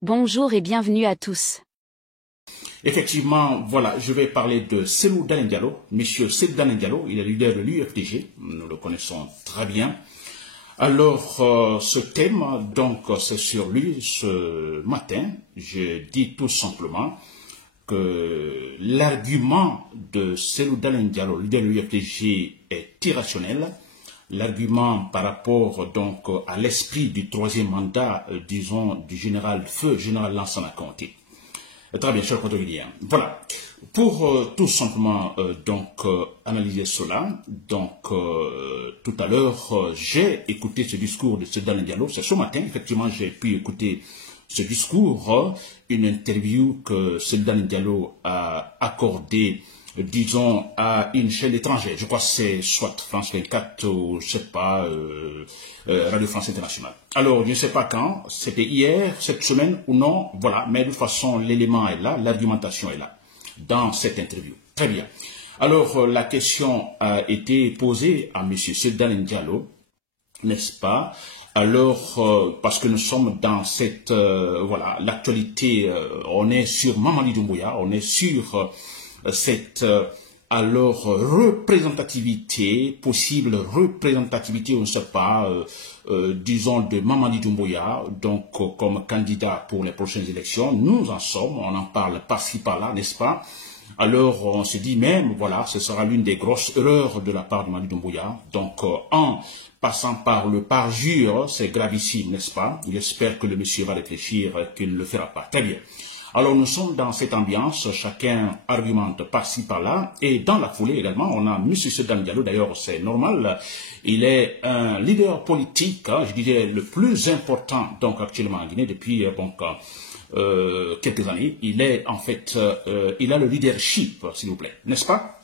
Bonjour et bienvenue à tous. Effectivement, voilà, je vais parler de Cellou Dalein Diallo. Monsieur Cellou Dalein Diallo, il est leader de l'UFDG, nous le connaissons très bien. Alors, ce thème, donc, c'est sur lui ce matin. Je dis tout simplement que l'argument de Cellou Dalein Diallo, leader de l'UFDG, est irrationnel. L'argument par rapport donc à l'esprit du troisième mandat, disons, du général Lansana Conté. Très bien, cher Condoguilien. Voilà. Pour tout simplement analyser cela, tout à l'heure, j'ai écouté ce discours de Cellou Dalein Diallo. C'est ce matin, effectivement, j'ai pu écouter ce discours, une interview que Cellou Dalein Diallo a accordée, disons, à une chaîne étrangère. Je crois que c'est soit France 24 ou, je sais pas, Radio France Internationale. Alors, je ne sais pas quand, c'était hier, cette semaine ou non, voilà, mais de toute façon, l'élément est là, l'argumentation est là, dans cette interview. Très bien. Alors, la question a été posée à M. Cellou Dalein Diallo, n'est-ce pas? Alors, parce que nous sommes dans cette, voilà, l'actualité, on est sur Mamadi Doumbouya, on est sur cette alors représentativité, possible représentativité, on ne sait pas, disons de Mamadi Doumbouya, donc comme candidat pour les prochaines élections. Nous en sommes, on en parle par-ci par-là, n'est-ce pas? Alors on se dit même, voilà, ce sera l'une des grosses erreurs de la part de Mamadi Doumbouya. Donc en passant par le parjure, c'est gravissime, n'est-ce pas? J'espère que le monsieur va réfléchir, qu'il ne le fera pas. Très bien. Alors nous sommes dans cette ambiance, chacun argumente par-ci par-là, et dans la foulée également, on a M. Cellou Dalein Diallo, d'ailleurs c'est normal, il est un leader politique, je dirais le plus important donc actuellement en Guinée depuis quelques années. Il est en fait, il a le leadership, s'il vous plaît, n'est-ce pas?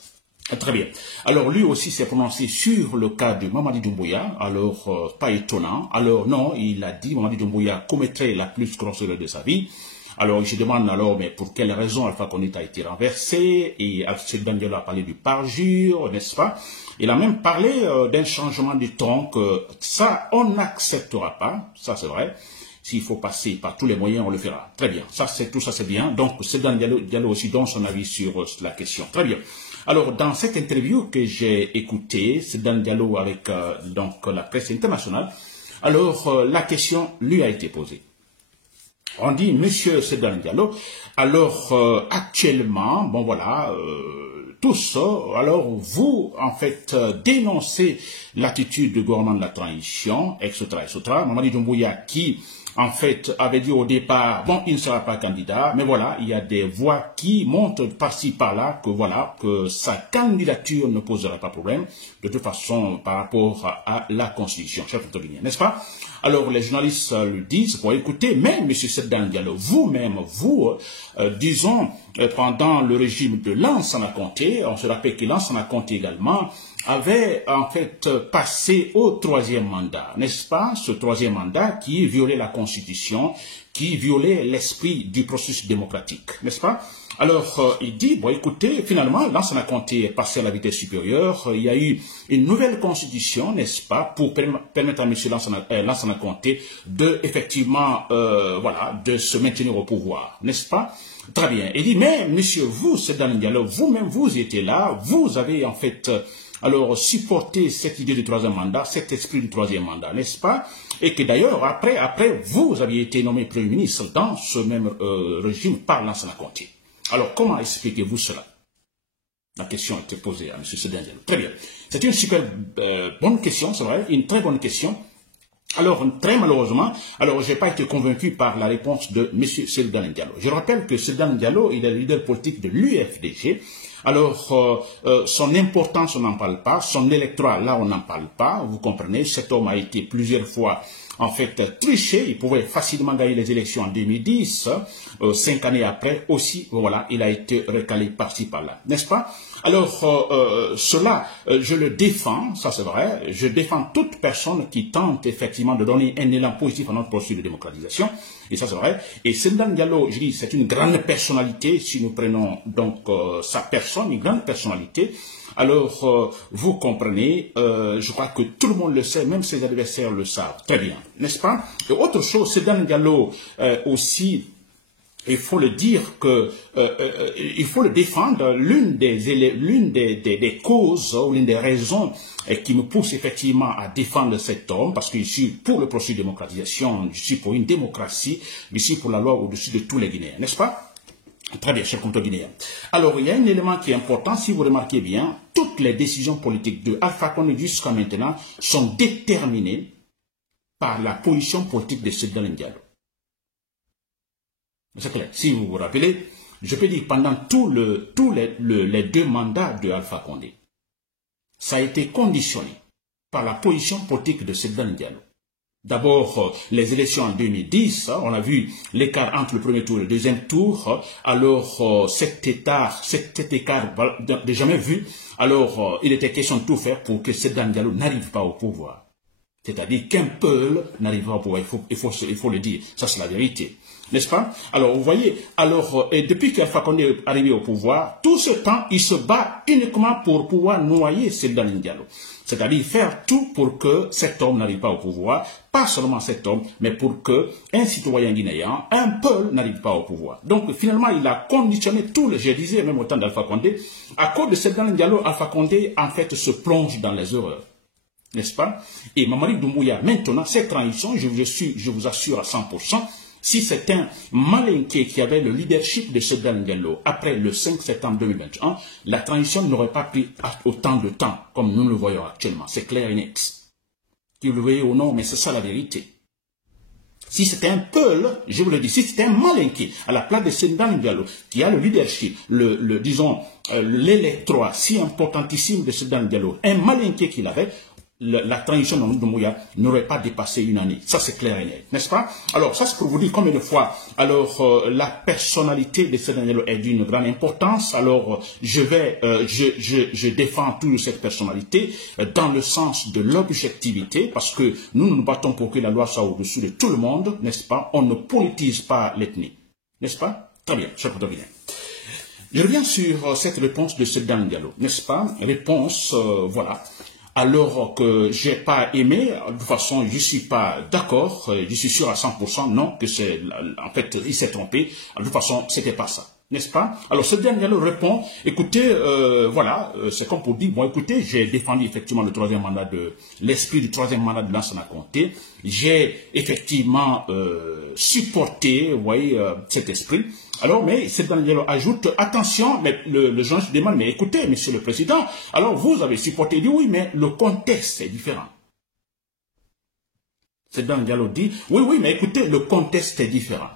Très bien. Alors lui aussi s'est prononcé sur le cas de Mamadi Doumbouya, alors pas étonnant. Alors non, il a dit Mamadi Doumbouya commettrait la plus grosse erreur de sa vie. Alors, il se demande alors, mais pour quelle raison Alpha Condé a été renversé? Et Cellou Dalein Diallo a parlé du parjure, n'est-ce pas? Il a même parlé d'un changement de ton, que ça, on n'acceptera pas, ça c'est vrai. S'il faut passer par tous les moyens, on le fera. Très bien, ça c'est tout ça c'est bien. Donc, Cellou Dalein Diallo aussi donne son avis sur la question. Très bien. Alors, dans cette interview que j'ai écoutée, Cellou Dalein Diallo avec donc la presse internationale, alors la question lui a été posée. On dit, monsieur Cellou Dalein Diallo, alors actuellement, bon voilà, tous, alors vous, en fait, dénoncez l'attitude du gouvernement de la transition, etc., etc. Mamadi Doumbouya qui, en fait, avait dit au départ, bon, il ne sera pas candidat, mais voilà, il y a des voix qui montent par-ci, par-là, que voilà, que sa candidature ne posera pas problème, de toute façon, par rapport à la Constitution, cher Guinéen, n'est-ce pas? Alors, les journalistes le disent, pour écouter, mais M. Cellou Dalein Diallo, vous-même, vous, disons, pendant le régime de Lansana Conté, on se rappelle que Lansana Conté également avait en fait passé au troisième mandat, n'est-ce pas? Ce troisième mandat qui violait la Constitution, qui violait l'esprit du processus démocratique, n'est-ce pas? Alors, il dit, bon écoutez, finalement, Lansana Conté est passé à la vitesse supérieure, il y a eu une nouvelle constitution, n'est-ce pas, pour permettre à M. Lansana Conté de, effectivement, voilà, de se maintenir au pouvoir, n'est-ce pas? Très bien. Il dit, mais monsieur, vous, Cellou Dalein Diallo, vous-même, vous étiez là, vous avez en fait alors supporté cette idée du troisième mandat, cet esprit du troisième mandat, n'est-ce pas? Et que d'ailleurs, après, vous aviez été nommé Premier ministre dans ce même régime par Lansana Conté. Alors, comment expliquez-vous cela? La question a été posée à M. Cellou Dalein Diallo. Très bien. C'est une super bonne question, c'est vrai, une très bonne question. Alors, très malheureusement, alors je n'ai pas été convaincu par la réponse de M. Cellou Dalein Diallo. Je rappelle que Cellou Dalein Diallo, il est le leader politique de l'UFDG. Alors, son importance, on n'en parle pas. Son électorat, là, on n'en parle pas. Vous comprenez, cet homme a été plusieurs fois, en fait, triché. Il pouvait facilement gagner les élections en 2010. 5 années après, aussi, voilà, il a été recalé par-ci, par-là. N'est-ce pas? Alors, cela, je le défends, ça c'est vrai, je défends toute personne qui tente effectivement de donner un élan positif à notre processus de démocratisation, et ça c'est vrai. Et Seydou Diallo, je dis, c'est une grande personnalité, si nous prenons donc sa personne, une grande personnalité. Alors, vous comprenez, je crois que tout le monde le sait, même ses adversaires le savent très bien, n'est-ce pas? Et autre chose, Seydou Diallo aussi, il faut le dire que il faut le défendre. L'une des causes ou l'une des raisons qui me pousse effectivement à défendre cet homme, parce que je suis pour le processus de démocratisation, je suis pour une démocratie, je suis pour la loi au-dessus de tous les Guinéens, n'est-ce pas? Très bien, chers compatriotes guinéens. Alors, il y a un élément qui est important, si vous remarquez bien, toutes les décisions politiques de Alpha Condé jusqu'à maintenant sont déterminées par la position politique de Seydou Diallo. C'est clair. Si vous vous rappelez, je peux dire pendant tous les 2 mandats de Alpha Condé, ça a été conditionné par la position politique de Seydou Diallo. D'abord, les élections en 2010, on a vu l'écart entre le premier tour et le deuxième tour. Alors, cet écart de jamais vu. Alors, il était question de tout faire pour que Seydou Diallo n'arrive pas au pouvoir. C'est-à-dire qu'un peuple n'arrive pas au pouvoir. Il faut le dire. Ça, c'est la vérité. N'est-ce pas? Alors, vous voyez, alors, depuis qu'Alpha Condé est arrivé au pouvoir, tout ce temps, il se bat uniquement pour pouvoir noyer Seydou Diallo. C'est-à-dire faire tout pour que cet homme n'arrive pas au pouvoir, pas seulement cet homme, mais pour que un citoyen guinéen, un peuple n'arrive pas au pouvoir. Donc, finalement, il a conditionné tout je disais même au temps d'Alpha Condé, à cause de Seydou Diallo, Alpha Condé, en fait, se plonge dans les erreurs. N'est-ce pas? Et Mamadi Doumbouya, maintenant, cette transition, je vous assure à 100%, si c'est un malinqué qui avait le leadership de Seydou Diallo après le 5 septembre 2021, la transition n'aurait pas pris autant de temps comme nous le voyons actuellement. C'est clair et net. Que vous le voyez ou non, mais c'est ça la vérité. Si c'était un peul, je vous le dis, si c'était un malinqué à la place de Seydou Diallo, qui a le leadership, disons, l'électorat si importantissime de Seydou Diallo, un malinqué qu'il avait, la transition de Doumbouya n'aurait pas dépassé une année. Ça, c'est clair et net, n'est-ce pas? Alors, ça, c'est pour vous dire combien de fois, alors, la personnalité de Seydou Diallo est d'une grande importance. Alors, je défends toujours cette personnalité dans le sens de l'objectivité, parce que nous nous battons pour que la loi soit au-dessus de tout le monde, n'est-ce pas? On ne politise pas l'ethnie, n'est-ce pas? Très bien, cher Guinéen. Je reviens sur cette réponse de Seydou Diallo, n'est-ce pas? Réponse, voilà. Alors que j'ai pas aimé, de toute façon, je suis pas d'accord, je suis sûr à 100%, non, que c'est, en fait, il s'est trompé, de toute façon, c'était pas ça, n'est-ce pas? Alors, Seydou Diallo répond, écoutez, voilà, c'est comme pour dire, bon, écoutez, j'ai défendu effectivement l'esprit du troisième mandat de Lansana Conté, j'ai effectivement supporté, vous voyez, cet esprit. Alors, mais Seydou Diallo ajoute, attention, mais le journaliste demande, mais écoutez, monsieur le président, alors vous avez supporté, il dit oui, mais le contexte est différent. Seydou Diallo dit, oui, mais écoutez, le contexte est différent.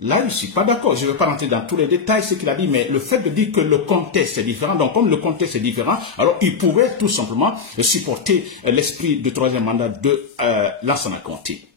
Là, je ne suis pas d'accord, je ne vais pas rentrer dans tous les détails, ce qu'il a dit, mais le fait de dire que le contexte est différent, donc comme le contexte est différent, alors il pouvait tout simplement supporter l'esprit du troisième mandat de Lansana Conté.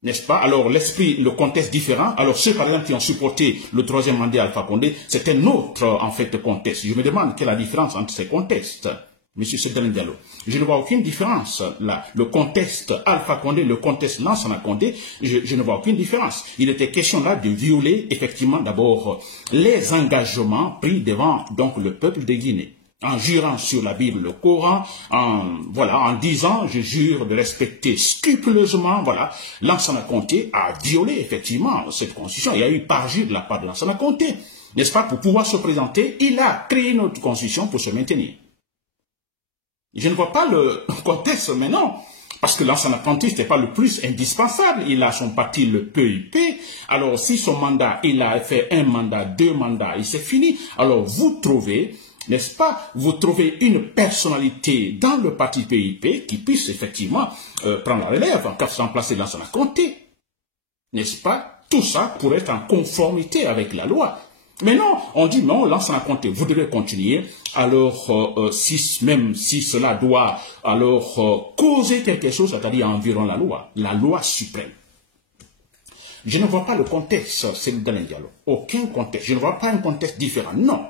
N'est-ce pas? Alors, le contexte différent. Alors, ceux, par exemple, qui ont supporté le troisième mandat Alpha Condé, c'est un autre, en fait, contexte. Je me demande quelle est la différence entre ces contextes, monsieur Seydou Diallo. Je ne vois aucune différence, là. Le contexte Alpha Condé, le contexte Lansana Conté, je ne vois aucune différence. Il était question, là, de violer, effectivement, d'abord, les engagements pris devant, donc, le peuple de Guinée. En jurant sur la Bible, le Coran, en disant, je jure de respecter scrupuleusement, voilà, Lansana Conté a violé effectivement cette constitution. Il y a eu parjure de la part de Lansana Conté, n'est-ce pas, pour pouvoir se présenter, il a créé notre constitution pour se maintenir. Je ne vois pas le contexte, mais non, parce que Lansana Conté, ce n'est pas le plus indispensable. Il a son parti, le PIP. Alors, si son mandat, il a fait un mandat, 2 mandats, et c'est fini. Alors, vous trouvez, n'est-ce pas, vous trouvez une personnalité dans le parti PIP qui puisse effectivement prendre la relève en cas de remplacer Lansana Conté. N'est-ce pas? Tout ça pour être en conformité avec la loi. Mais non, on dit non, Lansana Conté, vous devez continuer. Alors, même si cela doit alors causer quelque chose, c'est-à-dire environ la loi suprême. Je ne vois pas le contexte, c'est Dalein Diallo. Aucun contexte. Je ne vois pas un contexte différent. Non.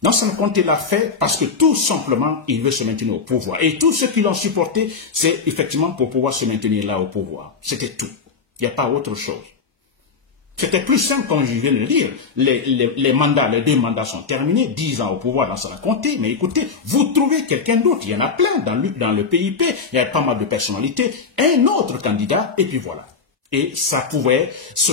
Lansana Conté l'a fait parce que tout simplement, il veut se maintenir au pouvoir. Et tous ceux qui l'ont supporté, c'est effectivement pour pouvoir se maintenir là au pouvoir. C'était tout. Il n'y a pas autre chose. C'était plus simple, comme je viens de le dire. Les mandats, les 2 mandats sont terminés, 10 ans au pouvoir dans Lansana Conté. Mais écoutez, vous trouvez quelqu'un d'autre. Il y en a plein dans le PIP. Il y a pas mal de personnalités. Un autre candidat, et puis voilà. Et ça pouvait, si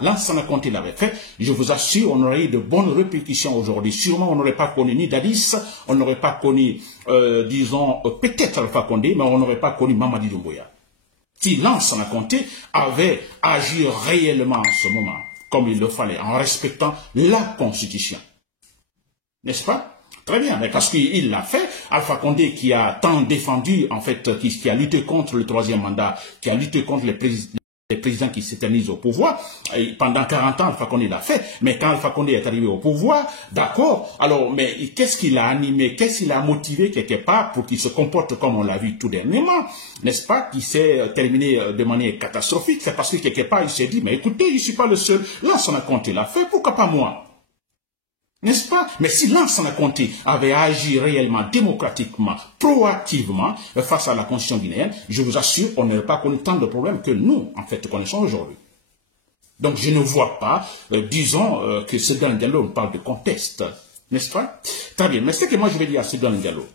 Lansana Conté l'avait fait, je vous assure, on aurait eu de bonnes répercussions aujourd'hui. Sûrement, on n'aurait pas connu ni Dadis, on n'aurait pas connu, disons, peut-être Alpha Condé, mais on n'aurait pas connu Mamadi Doumbouya. Si Lansana Conté avait agi réellement en ce moment, comme il le fallait, en respectant la Constitution. N'est-ce pas? Très bien, mais parce qu'il l'a fait, Alpha Condé qui a tant défendu, en fait, qui a lutté contre le 3e mandat, qui a lutté contre les présidents qui s'éternisent au pouvoir, et pendant 40 ans, Alpha Condé l'a fait, mais quand Alpha Condé est arrivé au pouvoir, d'accord, alors, mais qu'est-ce qui l'a animé, qu'est-ce qui l'a motivé quelque part pour qu'il se comporte comme on l'a vu tout dernièrement, n'est-ce pas, qui s'est terminé de manière catastrophique, c'est parce que quelque part, il s'est dit, mais écoutez, je ne suis pas le seul, Lansana Conté l'a fait, pourquoi pas moi? N'est-ce pas? Mais si Lansana Conté avait agi réellement, démocratiquement, proactivement face à la constitution guinéenne, je vous assure, on n'aurait pas connu tant de problèmes que nous, en fait, connaissons aujourd'hui. Donc je ne vois pas, disons, que Dalein Diallo parle de contexte, n'est-ce pas? Très bien, mais ce que moi je vais dire à Dalein Diallo,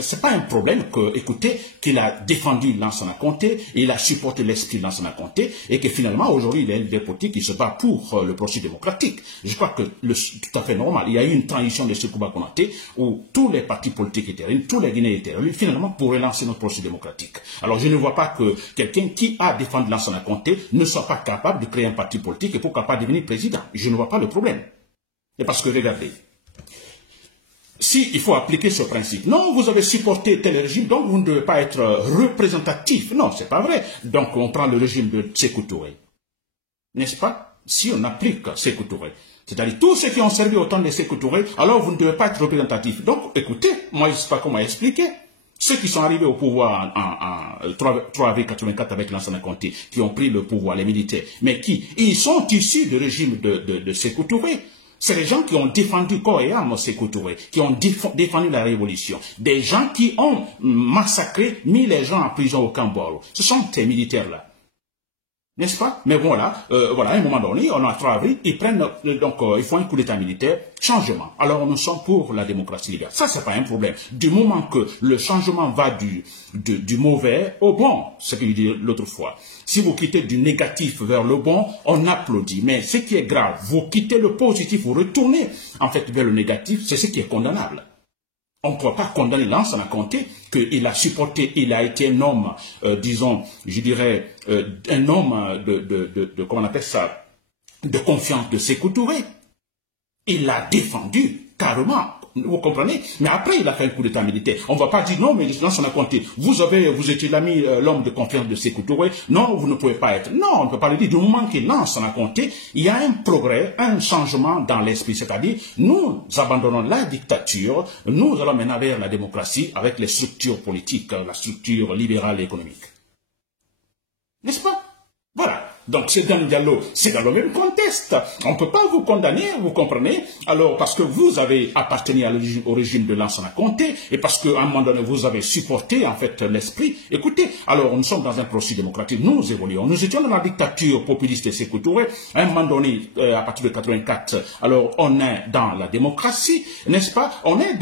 c'est pas un problème que, écoutez, qu'il a défendu Lansana Conté, il a supporté l'esprit de Lansana Conté, et que finalement, aujourd'hui, il est un leader politique qui se bat pour le processus démocratique. Je crois que c'est tout à fait normal. Il y a eu une transition de Sékouba Konaté, où tous les partis politiques étaient réunis, tous les Guinéens étaient réunis, finalement, pour relancer notre processus démocratique. Alors, je ne vois pas que quelqu'un qui a défendu Lansana Conté ne soit pas capable de créer un parti politique et pourquoi pas devenir président. Je ne vois pas le problème. Et parce que, regardez, si il faut appliquer ce principe, non, vous avez supporté tel régime, donc vous ne devez pas être représentatif. Non, c'est pas vrai. Donc on prend le régime de Sékou Touré. N'est-ce pas? Si on applique Sékou Touré, c'est-à-dire tous ceux qui ont servi au temps de Sékou Touré, alors vous ne devez pas être représentatif. Donc écoutez, moi je ne sais pas comment expliquer. Ceux qui sont arrivés au pouvoir en 3 avril 84 avec Lansana Conté, qui ont pris le pouvoir, les militaires, mais ils sont issus du régime de Sékou Touré. C'est les gens qui ont défendu corps et âme Sékou Touré, qui ont défendu la révolution. Des gens qui ont massacré, mis les gens en prison au Cambodge. Ce sont ces militaires-là. N'est-ce pas? Mais voilà, à un moment donné, on a 3 avril, ils prennent, ils font un coup d'état militaire, changement. Alors nous sommes pour la démocratie légale. Ça, c'est pas un problème. Du moment que le changement va du mauvais au bon, ce que je disais l'autre fois. Si vous quittez du négatif vers le bon, on applaudit. Mais ce qui est grave, vous quittez le positif, vous retournez en fait vers le négatif, c'est ce qui est condamnable. On ne peut pas condamner Lansana Conté qu'il a supporté, il a été un homme, disons, je dirais, un homme comment on appelle ça, de confiance de Sékou Touré. Il l'a défendu, carrément, vous comprenez? Mais après, il a fait un coup d'état militaire. On ne va pas dire, non, mais Lansana Conté, vous étiez l'homme de confiance de Sékou Touré, non, vous ne pouvez pas être. Non, on ne peut pas le dire. Du moment qu'il Lansana Conté, il y a un progrès, un changement dans l'esprit. C'est-à-dire, nous abandonnons la dictature, nous allons maintenant vers la démocratie avec les structures politiques, la structure libérale et économique. N'est-ce pas? Voilà. Donc, c'est Dalein Diallo, c'est dans le même contexte. On ne peut pas vous condamner, vous comprenez? Alors, parce que vous avez appartenu au régime de Lansana Conté, et parce qu'à un moment donné, vous avez supporté, en fait, l'esprit. Écoutez, alors, nous sommes dans un processus démocratique, nous évoluons. Nous étions dans la dictature populiste de Sékou Touré. À un moment donné, à partir de 84, alors, on est dans la démocratie, n'est-ce pas? On est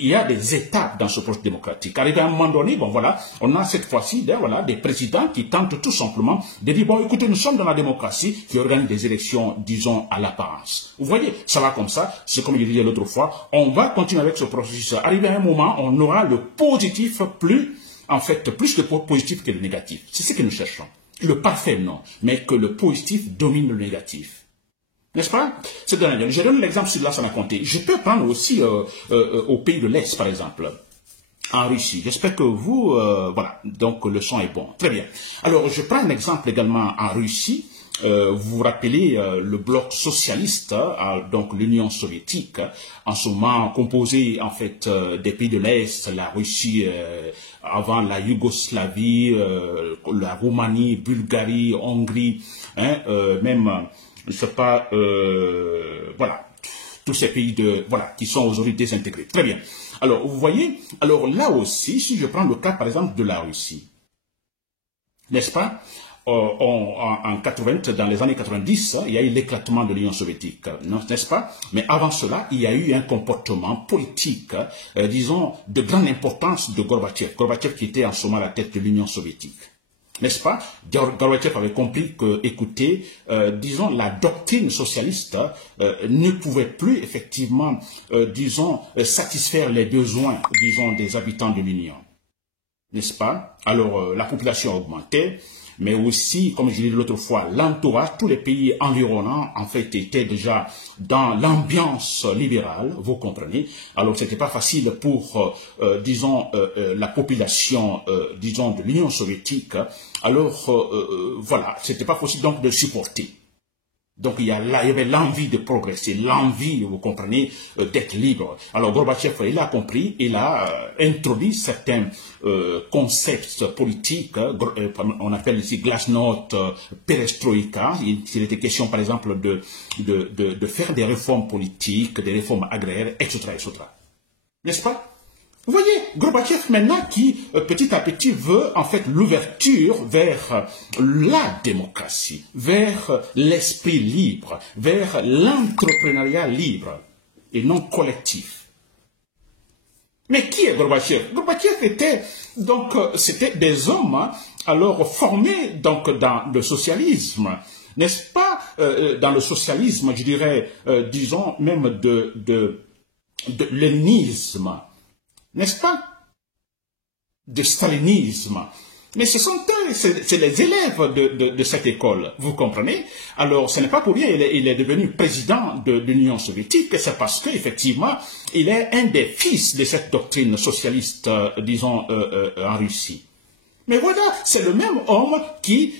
il y a des étapes dans ce processus démocratique. Arrivé à un moment donné, bon, voilà, on a cette fois-ci, voilà, des présidents qui tentent tout simplement de dire, bon, écoutez, nous sommes dans la démocratie qui organise des élections, disons, à l'apparence. Vous voyez, ça va comme ça, c'est comme je disais l'autre fois, on va continuer avec ce processus. Arrivé à un moment, on aura le positif plus de positif que le négatif. C'est ce que nous cherchons. Le parfait, non, mais que le positif domine le négatif. N'est-ce pas? Je donne l'exemple sur Lansana Conté. Je peux prendre aussi au pays de l'Est, par exemple. En Russie. J'espère que vous, voilà, donc le son est bon. Très bien. Alors, je prends un exemple également en Russie. vous vous rappelez le bloc socialiste, donc l'Union soviétique, en ce moment composé en fait des pays de l'Est, la Russie, avant la Yougoslavie, la Roumanie, Bulgarie, Hongrie, hein, même, je ne sais pas, voilà, tous ces pays qui sont aujourd'hui désintégrés. Très bien. Alors, vous voyez, alors là aussi, si je prends le cas, par exemple, de la Russie, n'est-ce pas, dans les années 90, il y a eu l'éclatement de l'Union soviétique, n'est-ce pas? Mais avant cela, il y a eu un comportement politique, disons, de grande importance de Gorbatchev. Gorbatchev qui était en ce moment à la tête de l'Union soviétique. N'est-ce pas? Gorbatchev avait compris que, écoutez, disons, la doctrine socialiste ne pouvait plus, effectivement, disons, satisfaire les besoins, disons, des habitants de l'Union. N'est-ce pas? Alors, la population augmentait, mais aussi, comme je l'ai dit l'autre fois, l'entourage, tous les pays environnants, en fait, étaient déjà dans l'ambiance libérale, vous comprenez. Alors, c'était pas facile pour, disons, la population, disons, de l'Union soviétique. Alors, voilà, c'était pas possible donc de supporter. Donc il y avait l'envie de progresser, l'envie, vous comprenez, d'être libre. Alors Gorbatchev, il a compris, il a introduit certains concepts politiques, on appelle ici glasnost, perestroïka. Il était question par exemple de faire des réformes politiques, des réformes agraires, etc. etc. N'est-ce pas? Vous voyez, Gorbatchev maintenant qui, petit à petit, veut en fait l'ouverture vers la démocratie, vers l'esprit libre, vers l'entrepreneuriat libre et non collectif. Mais qui est Gorbatchev? Gorbatchev était, donc, c'était des hommes, hein, alors formés donc dans le socialisme, n'est-ce pas, dans le socialisme, je dirais, disons même de léninisme. N'est-ce pas? De stalinisme. Mais c'est les élèves de cette école, vous comprenez? Alors, ce n'est pas pour rien, il est devenu président de l'Union soviétique, c'est parce qu'effectivement, il est un des fils de cette doctrine socialiste, disons, en Russie. Mais voilà, c'est le même homme qui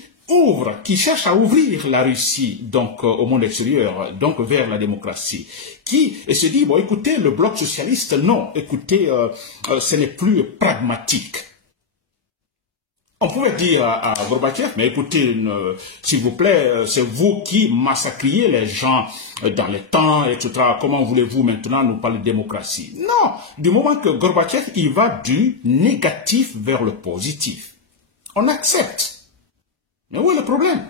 qui cherche à ouvrir la Russie donc au monde extérieur, donc vers la démocratie, qui se dit, bon écoutez, le bloc socialiste, non, écoutez, ce n'est plus pragmatique. On pouvait dire à Gorbatchev, mais écoutez, s'il vous plaît, c'est vous qui massacriez les gens dans les temps, etc. Comment voulez-vous maintenant nous parler de démocratie? Non, du moment que Gorbatchev, il va du négatif vers le positif. On accepte. Mais où est le problème?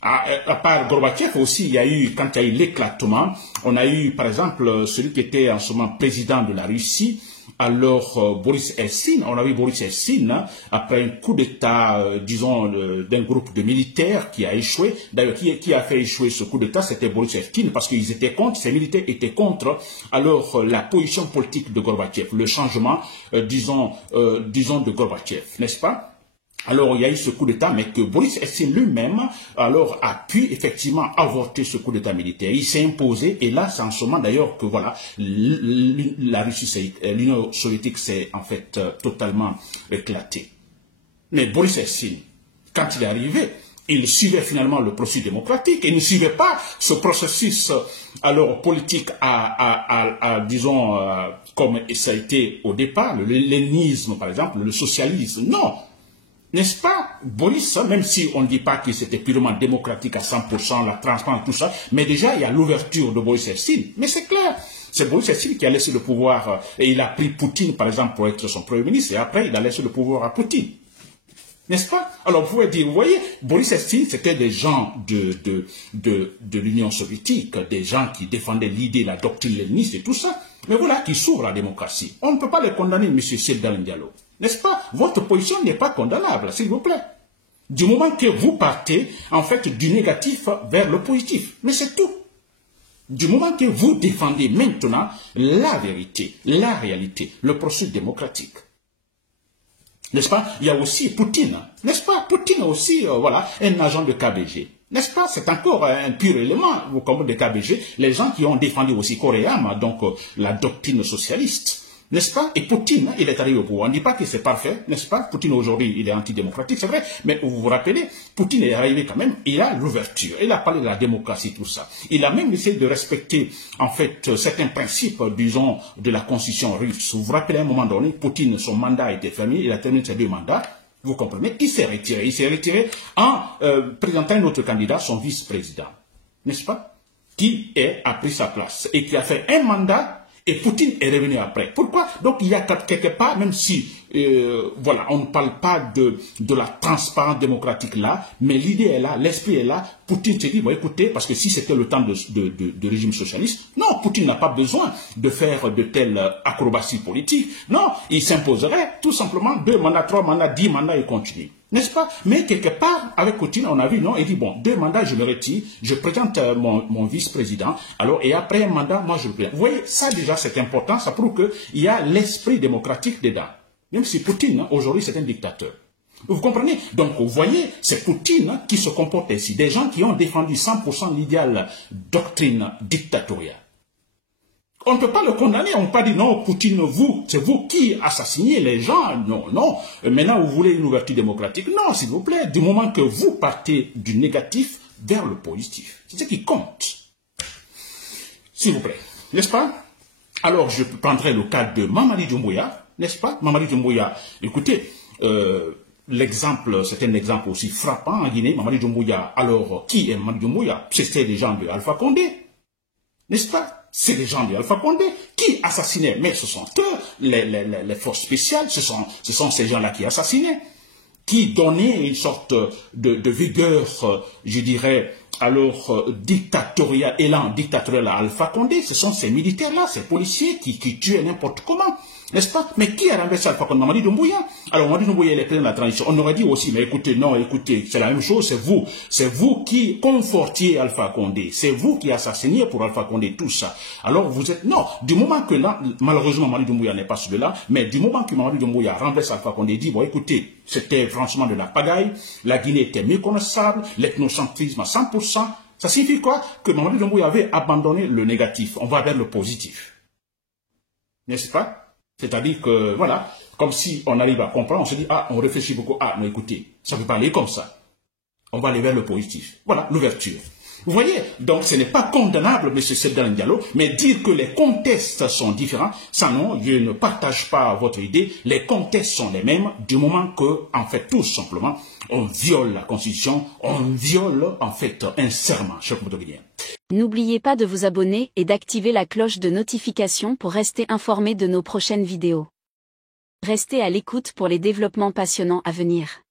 À part Gorbatchev aussi, il y a eu, quand il y a eu l'éclatement, on a eu par exemple celui qui était en ce moment président de la Russie, alors Boris Eltsine, on a vu Boris Eltsine, après un coup d'État, disons, d'un groupe de militaires qui a échoué. D'ailleurs, qui a fait échouer ce coup d'État, c'était Boris Eltsine, parce qu'ils étaient contre, ces militaires étaient contre, alors la position politique de Gorbatchev, le changement, disons, de Gorbatchev, n'est-ce pas? Alors, il y a eu ce coup d'État, mais que Boris Eltsine lui-même, alors, a pu effectivement avorter ce coup d'État militaire. Il s'est imposé, et là, c'est en ce moment d'ailleurs que, voilà, la Russie, l'Union soviétique s'est en fait totalement éclatée. Mais Boris Eltsine, quand il est arrivé, il suivait finalement le processus démocratique, il ne suivait pas ce processus, alors, politique disons, comme ça a été au départ, le léninisme, par exemple, le socialisme. Non! N'est-ce pas, Boris, même si on ne dit pas que c'était purement démocratique à 100%, la transparence, tout ça, mais déjà il y a l'ouverture de Boris Eltsine. Mais c'est clair, c'est Boris Eltsine qui a laissé le pouvoir, et il a pris Poutine, par exemple, pour être son premier ministre, et après il a laissé le pouvoir à Poutine. N'est-ce pas? Alors vous pouvez dire, vous voyez, Boris Eltsine, c'était des gens de l'Union soviétique, des gens qui défendaient l'idée, la doctrine léniniste et tout ça, mais voilà, qui s'ouvrent à la démocratie. On ne peut pas les condamner, M. Seyed Diallo. N'est-ce pas? Votre position n'est pas condamnable, s'il vous plaît. Du moment que vous partez, en fait, du négatif vers le positif. Mais c'est tout. Du moment que vous défendez maintenant la vérité, la réalité, le processus démocratique. N'est-ce pas? Il y a aussi Poutine. N'est-ce pas? Poutine aussi, voilà, un agent de KGB. N'est-ce pas? C'est encore un pur élément, comme de KGB. Les gens qui ont défendu aussi Coréam, donc la doctrine socialiste. N'est-ce pas? Et Poutine, il est arrivé au pouvoir. On ne dit pas que c'est parfait, n'est-ce pas? Poutine aujourd'hui, il est antidémocratique, c'est vrai. Mais vous vous rappelez, Poutine est arrivé quand même, il a l'ouverture, il a parlé de la démocratie, tout ça. Il a même essayé de respecter, en fait, certains principes, disons, de la constitution russe. Vous vous rappelez, à un moment donné, Poutine, son mandat a été fermé, il a terminé ses 2 mandats. Vous comprenez? Il s'est retiré. Il s'est retiré en présentant un autre candidat, son vice-président. N'est-ce pas? Qui a pris sa place et qui a fait un mandat. Et Poutine est revenu après. Pourquoi? Donc il y a quelque part, même si voilà, on ne parle pas de la transparence démocratique là, mais l'idée est là, l'esprit est là. Poutine se dit, bon écoutez, parce que si c'était le temps de régime socialiste, non, Poutine n'a pas besoin de faire de telles acrobaties politiques. Non, il s'imposerait tout simplement 2 mandats, 3 mandats, 10 mandats et continue. N'est-ce pas? Mais quelque part, avec Poutine, on a vu, non, il dit, bon, 2 mandats, je me retire, je présente mon vice-président, alors, et après un mandat, moi, je le présente. Vous voyez, ça déjà, c'est important, ça prouve qu'il y a l'esprit démocratique dedans. Même si Poutine, hein, aujourd'hui, c'est un dictateur. Vous comprenez? Donc, vous voyez, c'est Poutine hein, qui se comporte ainsi. Des gens qui ont défendu 100% l'idéal doctrine dictatoriale. On ne peut pas le condamner, on ne peut pas dire non, Poutine, c'est vous qui assassinez les gens. Non, non. Maintenant, vous voulez une ouverture démocratique. Non, s'il vous plaît, du moment que vous partez du négatif vers le positif. C'est ce qui compte. S'il vous plaît. N'est-ce pas? Alors, je prendrai le cas de Mamadi Doumbouya, n'est-ce pas? Mamadi Doumbouya, écoutez, l'exemple, c'est un exemple aussi frappant en Guinée. Mamadi Doumbouya, alors, qui est Mamadi Doumbouya? C'était les gens de Alpha Condé, n'est-ce pas? C'est les gens de Alpha Condé qui assassinaient, mais ce sont eux, les forces spéciales, ce sont ces gens-là qui assassinaient, qui donnaient une sorte de vigueur, je dirais, alors dictatorial, élan dictatorial à Alpha Condé. Ce sont ces militaires-là, ces policiers qui tuaient n'importe comment, n'est-ce pas? Mais qui a renversé Alpha Condé? Mamadi Doumbouya. Alors Mamadi Doumbouya, il est président de la transition. On aurait dit aussi, mais écoutez, non, écoutez, c'est la même chose, c'est vous qui confortiez Alpha Condé, c'est vous qui assassiniez pour Alpha Condé, tout ça. Alors vous êtes, non, du moment que là, malheureusement Mamadi Doumbouya n'est pas celui-là, mais du moment que Mamadi Doumbouya renverse Alpha Condé, dit, bon écoutez, c'était franchement de la pagaille, la Guinée était méconnaissable, l'ethnocentrisme à 100%, ça signifie quoi? Que Mamadi Doumbouya avait abandonné le négatif, on va vers le positif. N'est-ce pas? C'est-à-dire que, voilà, comme si on arrive à comprendre, on se dit, ah, on réfléchit beaucoup, ah, mais écoutez, ça ne peut pas aller comme ça. On va aller vers le positif. Voilà, l'ouverture. Vous voyez, donc ce n'est pas condamnable, M. Cellou Dalein Diallo, mais dire que les contextes sont différents, ça non, je ne partage pas votre idée, les contextes sont les mêmes, du moment que, en fait, tout simplement, on viole la Constitution, on viole, en fait, un serment, cher Guinéen. N'oubliez pas de vous abonner et d'activer la cloche de notification pour rester informé de nos prochaines vidéos. Restez à l'écoute pour les développements passionnants à venir.